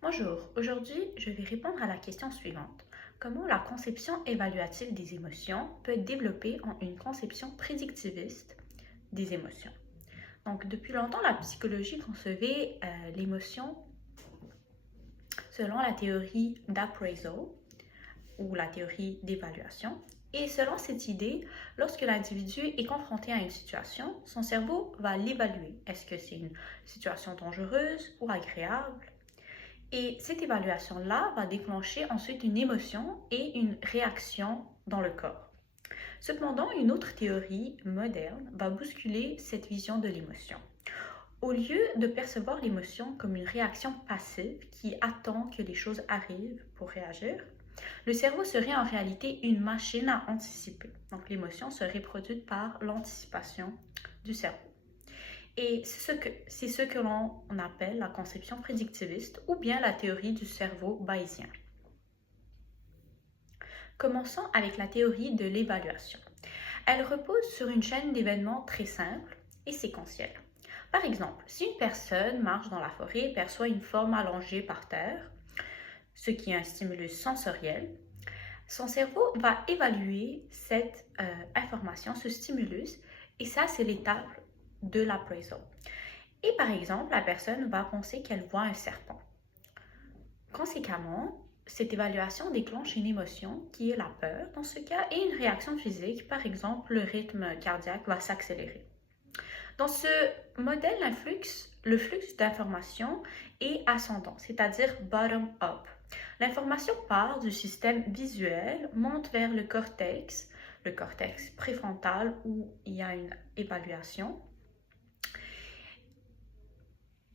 Bonjour, aujourd'hui je vais répondre à la question suivante. Comment la conception évaluative des émotions peut être développée en une conception prédictiviste des émotions? Donc depuis longtemps, la psychologie concevait l'émotion selon la théorie d'appraisal ou la théorie d'évaluation. Et selon cette idée, lorsque l'individu est confronté à une situation, son cerveau va l'évaluer. Est-ce que c'est une situation dangereuse ou agréable? Et cette évaluation-là va déclencher ensuite une émotion et une réaction dans le corps. Cependant, une autre théorie moderne va bousculer cette vision de l'émotion. Au lieu de percevoir l'émotion comme une réaction passive qui attend que les choses arrivent pour réagir, le cerveau serait en réalité une machine à anticiper. Donc l'émotion serait produite par l'anticipation du cerveau. Et c'est ce que l'on appelle la conception prédictiviste ou bien la théorie du cerveau bayésien. Commençons avec la théorie de l'évaluation. Elle repose sur une chaîne d'événements très simple et séquentielle. Par exemple, si une personne marche dans la forêt et perçoit une forme allongée par terre, ce qui est un stimulus sensoriel, son cerveau va évaluer cette information, ce stimulus, et ça, c'est l'étape de l'appraisal. Et par exemple, la personne va penser qu'elle voit un serpent. Conséquemment, cette évaluation déclenche une émotion qui est la peur dans ce cas et une réaction physique, par exemple, le rythme cardiaque va s'accélérer. Dans ce modèle, le flux d'informations est ascendant, c'est-à-dire bottom-up. L'information part du système visuel, monte vers le cortex préfrontal où il y a une évaluation,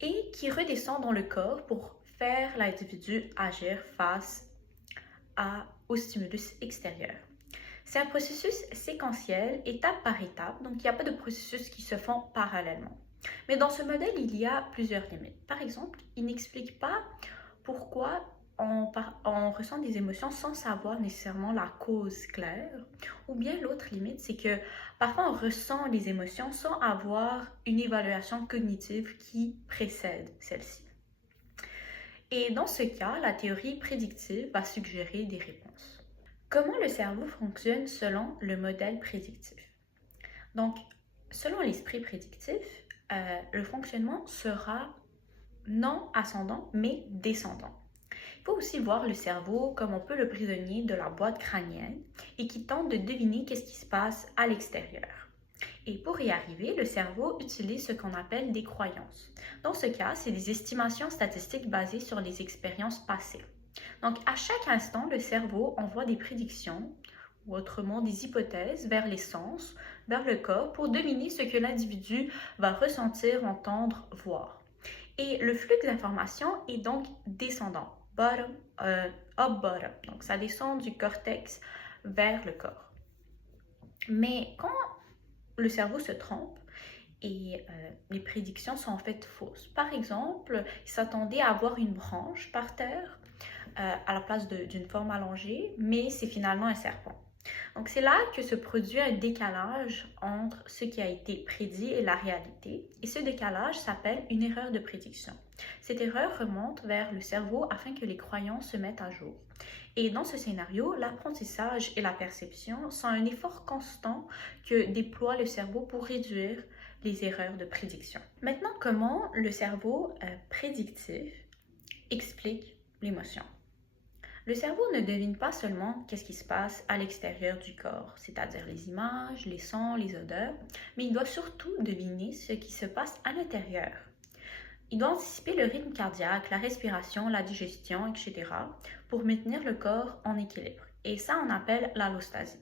et qui redescend dans le corps pour faire l'individu agir face au stimulus extérieur. C'est un processus séquentiel, étape par étape, donc il n'y a pas de processus qui se font parallèlement. Mais dans ce modèle, il y a plusieurs limites. Par exemple, il n'explique pas pourquoi on ressent des émotions sans savoir nécessairement la cause claire. Ou bien l'autre limite, c'est que parfois on ressent les émotions sans avoir une évaluation cognitive qui précède celle-ci. Et dans ce cas, la théorie prédictive va suggérer des réponses. Comment le cerveau fonctionne selon le modèle prédictif? Donc, selon l'esprit prédictif, le fonctionnement sera non ascendant, mais descendant. Il faut aussi voir le cerveau comme un peu le prisonnier de la boîte crânienne et qui tente de deviner qu'est-ce qui se passe à l'extérieur. Et pour y arriver, le cerveau utilise ce qu'on appelle des croyances. Dans ce cas, c'est des estimations statistiques basées sur les expériences passées. Donc, à chaque instant, le cerveau envoie des prédictions, ou autrement des hypothèses, vers les sens, vers le corps, pour deviner ce que l'individu va ressentir, entendre, voir. Et le flux d'informations est donc descendant, up-bottom. Donc, ça descend du cortex vers le corps. Mais quand le cerveau se trompe, et les prédictions sont en fait fausses. Par exemple, il s'attendait à avoir une branche par terre à la place d'une forme allongée, mais c'est finalement un serpent. Donc c'est là que se produit un décalage entre ce qui a été prédit et la réalité. Et ce décalage s'appelle une erreur de prédiction. Cette erreur remonte vers le cerveau afin que les croyances se mettent à jour. Et dans ce scénario, l'apprentissage et la perception sont un effort constant que déploie le cerveau pour réduire les erreurs de prédiction. Maintenant, comment le cerveau prédictif explique l'émotion? Le cerveau ne devine pas seulement qu'est-ce qui se passe à l'extérieur du corps, c'est-à-dire les images, les sons, les odeurs, mais il doit surtout deviner ce qui se passe à l'intérieur. Il doit anticiper le rythme cardiaque, la respiration, la digestion, etc. pour maintenir le corps en équilibre. Et ça, on appelle l'allostasie.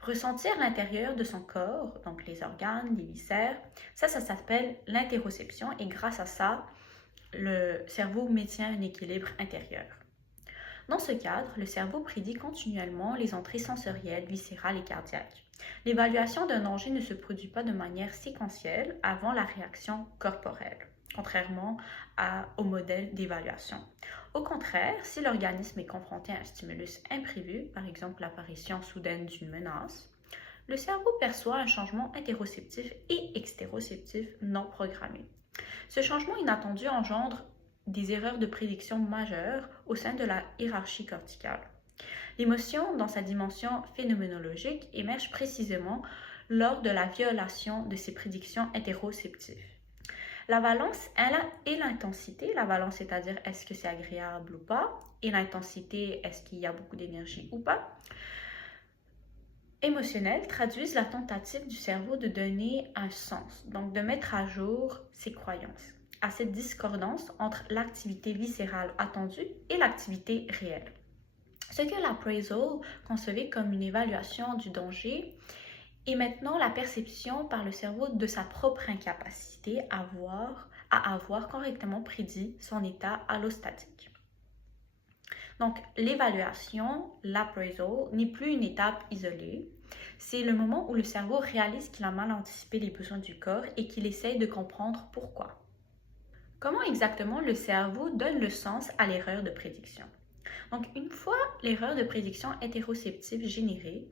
Ressentir l'intérieur de son corps, donc les organes, les viscères, ça s'appelle l'interoception et grâce à ça, le cerveau maintient un équilibre intérieur. Dans ce cadre, le cerveau prédit continuellement les entrées sensorielles, viscérales et cardiaques. L'évaluation d'un danger ne se produit pas de manière séquentielle avant la réaction corporelle, contrairement au modèle d'évaluation. Au contraire, si l'organisme est confronté à un stimulus imprévu, par exemple l'apparition soudaine d'une menace, le cerveau perçoit un changement interoceptif et extéroceptif non programmé. Ce changement inattendu engendre des erreurs de prédiction majeures au sein de la hiérarchie corticale. L'émotion, dans sa dimension phénoménologique, émerge précisément lors de la violation de ces prédictions hétéroceptives. La valence et l'intensité, la valence c'est-à-dire est-ce que c'est agréable ou pas, et l'intensité, est-ce qu'il y a beaucoup d'énergie ou pas, émotionnelles traduisent la tentative du cerveau de donner un sens, donc de mettre à jour ses croyances, à cette discordance entre l'activité viscérale attendue et l'activité réelle. Ce que l'appraisal concevait comme une évaluation du danger est maintenant la perception par le cerveau de sa propre incapacité à avoir correctement prédit son état allostatique. Donc, l'évaluation, l'appraisal, n'est plus une étape isolée. C'est le moment où le cerveau réalise qu'il a mal anticipé les besoins du corps et qu'il essaye de comprendre pourquoi. Comment exactement le cerveau donne le sens à l'erreur de prédiction? Donc, une fois l'erreur de prédiction hétéroceptive générée,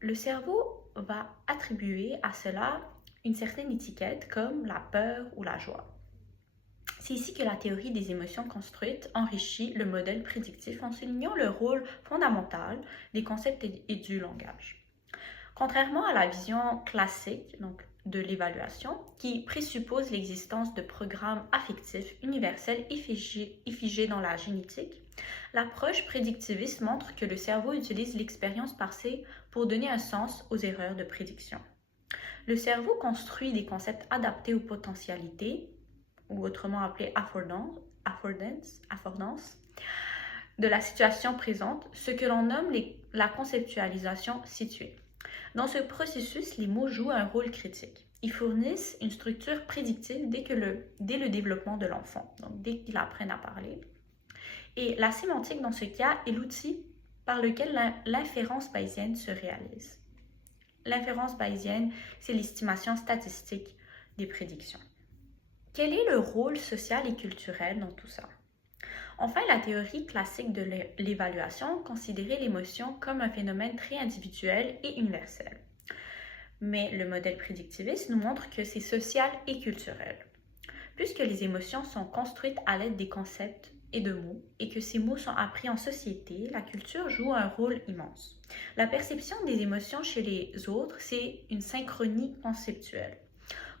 le cerveau va attribuer à cela une certaine étiquette comme la peur ou la joie. C'est ici que la théorie des émotions construites enrichit le modèle prédictif en soulignant le rôle fondamental des concepts et du langage. Contrairement à la vision classique de l'évaluation, qui présuppose l'existence de programmes affectifs universels et figés dans la génétique, l'approche prédictiviste montre que le cerveau utilise l'expérience passée pour donner un sens aux erreurs de prédiction. Le cerveau construit des concepts adaptés aux potentialités, ou autrement appelés affordance, de la situation présente, ce que l'on nomme la conceptualisation située. Dans ce processus, les mots jouent un rôle critique. Ils fournissent une structure prédictive dès le développement de l'enfant, donc dès qu'il apprend à parler. Et la sémantique, dans ce cas, est l'outil par lequel l'inférence bayésienne se réalise. L'inférence bayésienne, c'est l'estimation statistique des prédictions. Quel est le rôle social et culturel dans tout ça? Enfin, la théorie classique de l'évaluation considérait l'émotion comme un phénomène très individuel et universel. Mais le modèle prédictiviste nous montre que c'est social et culturel. Puisque les émotions sont construites à l'aide des concepts et de mots, et que ces mots sont appris en société, la culture joue un rôle immense. La perception des émotions chez les autres, c'est une synchronie conceptuelle.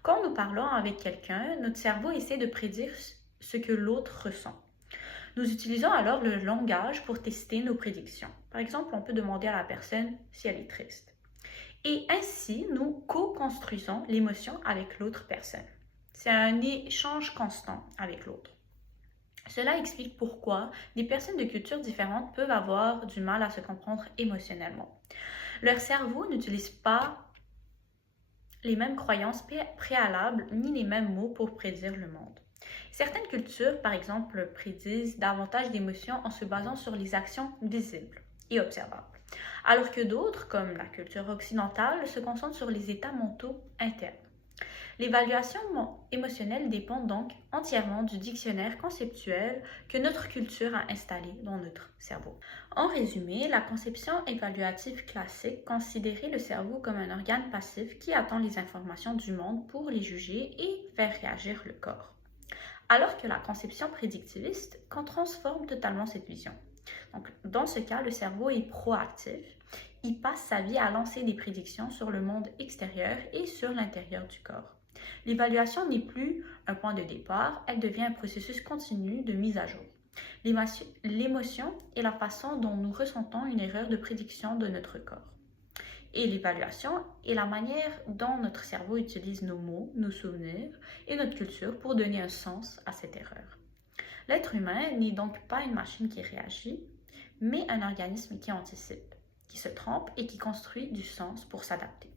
Quand nous parlons avec quelqu'un, notre cerveau essaie de prédire ce que l'autre ressent. Nous utilisons alors le langage pour tester nos prédictions. Par exemple, on peut demander à la personne si elle est triste. Et ainsi, nous co-construisons l'émotion avec l'autre personne. C'est un échange constant avec l'autre. Cela explique pourquoi des personnes de cultures différentes peuvent avoir du mal à se comprendre émotionnellement. Leur cerveau n'utilise pas les mêmes croyances préalables ni les mêmes mots pour prédire le monde. Certaines cultures, par exemple, prédisent davantage d'émotions en se basant sur les actions visibles et observables, alors que d'autres, comme la culture occidentale, se concentrent sur les états mentaux internes. L'évaluation émotionnelle dépend donc entièrement du dictionnaire conceptuel que notre culture a installé dans notre cerveau. En résumé, la conception évaluative classique considérait le cerveau comme un organe passif qui attend les informations du monde pour les juger et faire réagir le corps. Alors que la conception prédictiviste transforme totalement cette vision. Donc, dans ce cas, le cerveau est proactif. Il passe sa vie à lancer des prédictions sur le monde extérieur et sur l'intérieur du corps. L'évaluation n'est plus un point de départ, elle devient un processus continu de mise à jour. L'émotion est la façon dont nous ressentons une erreur de prédiction de notre corps. Et l'évaluation est la manière dont notre cerveau utilise nos mots, nos souvenirs et notre culture pour donner un sens à cette erreur. L'être humain n'est donc pas une machine qui réagit, mais un organisme qui anticipe, qui se trompe et qui construit du sens pour s'adapter.